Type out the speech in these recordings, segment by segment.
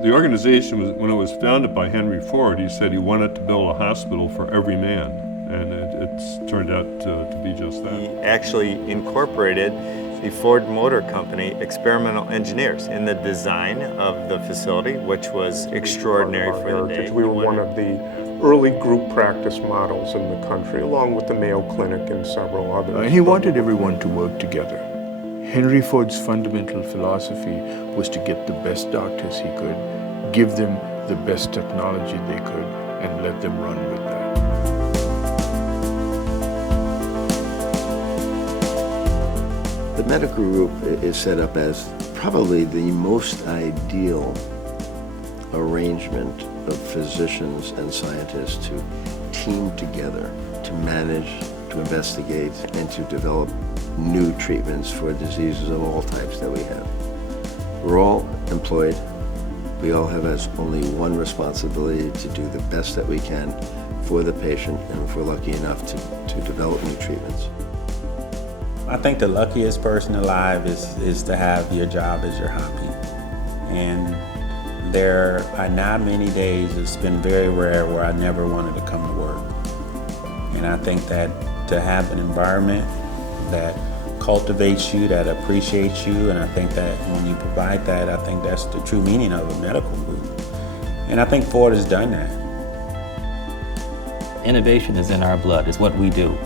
The organization, when it was founded by Henry Ford, he said he wanted to build a hospital for every man, and it's turned out to be just that. He actually incorporated the Ford Motor Company experimental engineers in the design of the facility, which was extraordinary for the day. We were one of the early group practice models in the country, along with the Mayo Clinic and several others. He wanted everyone to work together. Henry Ford's fundamental philosophy was to get the best doctors he could, give them the best technology they could, and let them run with that. The medical group is set up as probably the most ideal arrangement of physicians and scientists to team together to manage, to investigate, and to develop new treatments for diseases of all types that we have. We're all employed. We all have as only one responsibility to do the best that we can for the patient, and if we're lucky enough to develop new treatments. I think the luckiest person alive is to have your job as your hobby. And there are not many days, it's been very rare, where I never wanted to come to work. And I think that to have an environment that cultivates you, that appreciates you, and I think that when you provide that, I think that's the true meaning of a medical group. And I think Ford has done that. Innovation is in our blood, it's what we do.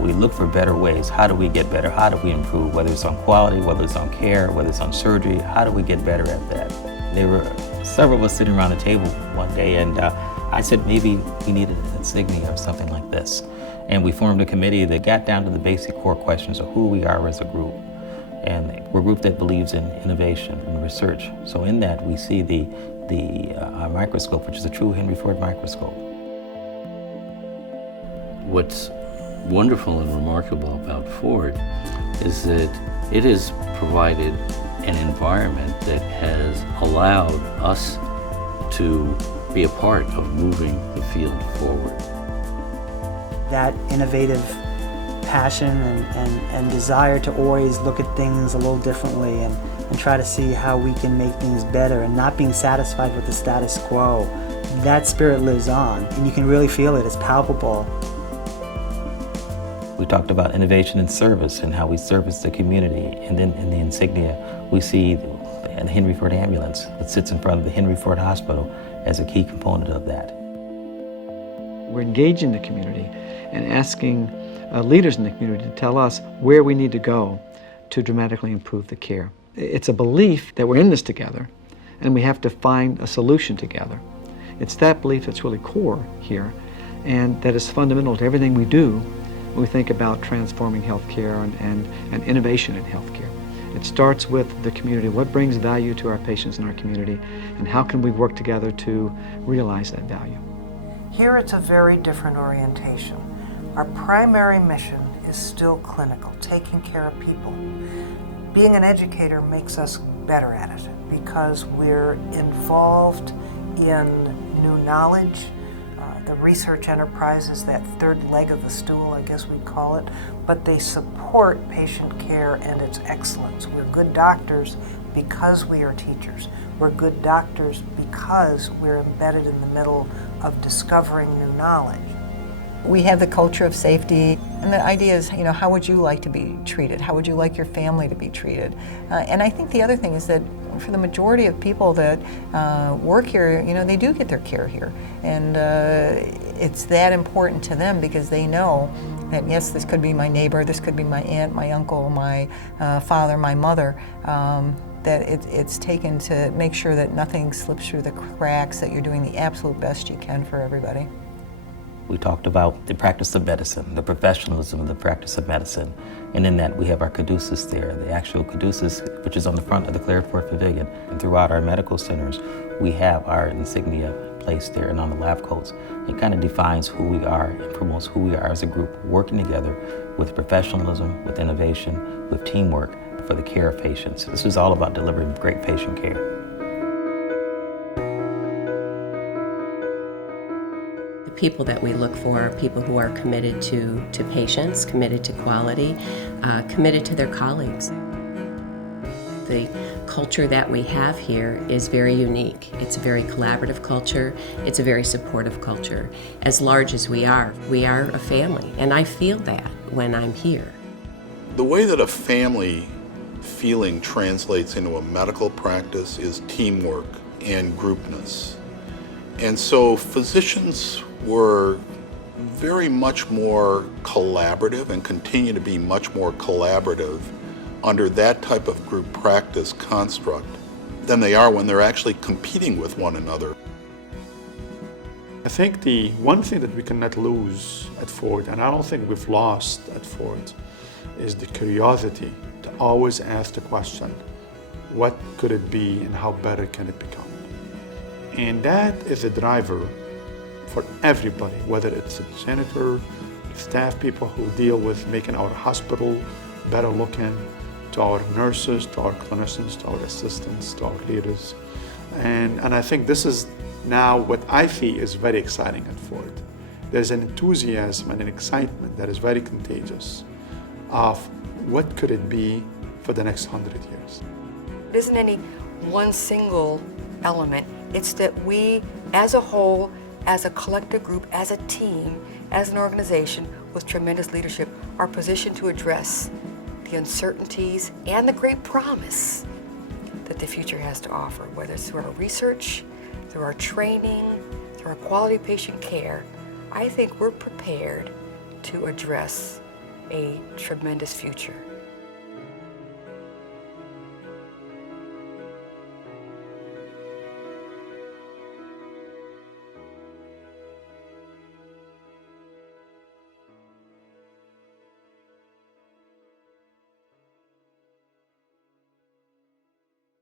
We look for better ways. How do we get better? How do we improve? Whether it's on quality, whether it's on care, whether it's on surgery, how do we get better at that? There were several of us sitting around the table one day, and I said maybe we needed an insignia or something like this. And we formed a committee that got down to the basic core questions of who we are as a group. And we're a group that believes in innovation and research. So in that, we see the microscope, which is a true Henry Ford microscope. What's wonderful and remarkable about Ford is that it has provided an environment that has allowed us to be a part of moving the field forward. That innovative passion and desire to always look at things a little differently and try to see how we can make things better and not being satisfied with the status quo. That spirit lives on, and you can really feel it, it's palpable. We talked about innovation in service and how we service the community. And then in the insignia, we see the Henry Ford ambulance that sits in front of the Henry Ford Hospital as a key component of that. We're engaging the community and asking leaders in the community to tell us where we need to go to dramatically improve the care. It's a belief that we're in this together and we have to find a solution together. It's that belief that's really core here and that is fundamental to everything we do when we think about transforming healthcare and innovation in healthcare. It starts with the community. What brings value to our patients in our community, and how can we work together to realize that value? Here it's a very different orientation. Our primary mission is still clinical, taking care of people. Being an educator makes us better at it because we're involved in new knowledge. The research enterprise is that third leg of the stool, I guess we'd call it, but they support patient care and its excellence. We're good doctors because we are teachers. We're good doctors because we're embedded in the middle of discovering new knowledge. We have the culture of safety, and the idea is, how would you like to be treated? How would you like your family to be treated? And I think the other thing is that for the majority of people that work here, they do get their care here. And it's that important to them because they know that, yes, this could be my neighbor, this could be my aunt, my uncle, my father, my mother, that it's taken to make sure that nothing slips through the cracks, that you're doing the absolute best you can for everybody. We talked about the practice of medicine, the professionalism of the practice of medicine. And in that, we have our caduceus there, the actual caduceus, which is on the front of the Clare Ford Pavilion. And throughout our medical centers, we have our insignia placed there and on the lab coats. It kind of defines who we are and promotes who we are as a group, working together with professionalism, with innovation, with teamwork for the care of patients. This is all about delivering great patient care. People that we look for are people who are committed to patients, committed to quality, committed to their colleagues. The culture that we have here is very unique. It's a very collaborative culture. It's a very supportive culture. As large as we are a family, and I feel that when I'm here. The way that a family feeling translates into a medical practice is teamwork and groupness. And so physicians were very much more collaborative and continue to be much more collaborative under that type of group practice construct than they are when they're actually competing with one another. I think the one thing that we cannot lose at Ford, and I don't think we've lost at Ford, is the curiosity to always ask the question, what could it be and how better can it become? And that is a driver for everybody, whether it's a janitor, staff people who deal with making our hospital better looking, to our nurses, to our clinicians, to our assistants, to our leaders. And I think this is now what I see is very exciting at Ford. There's an enthusiasm and an excitement that is very contagious of what could it be for the next 100 years. It isn't any one single element. It's that we, as a whole, as a collective group, as a team, as an organization with tremendous leadership, are positioned to address the uncertainties and the great promise that the future has to offer, whether it's through our research, through our training, through our quality patient care. I think we're prepared to address a tremendous future.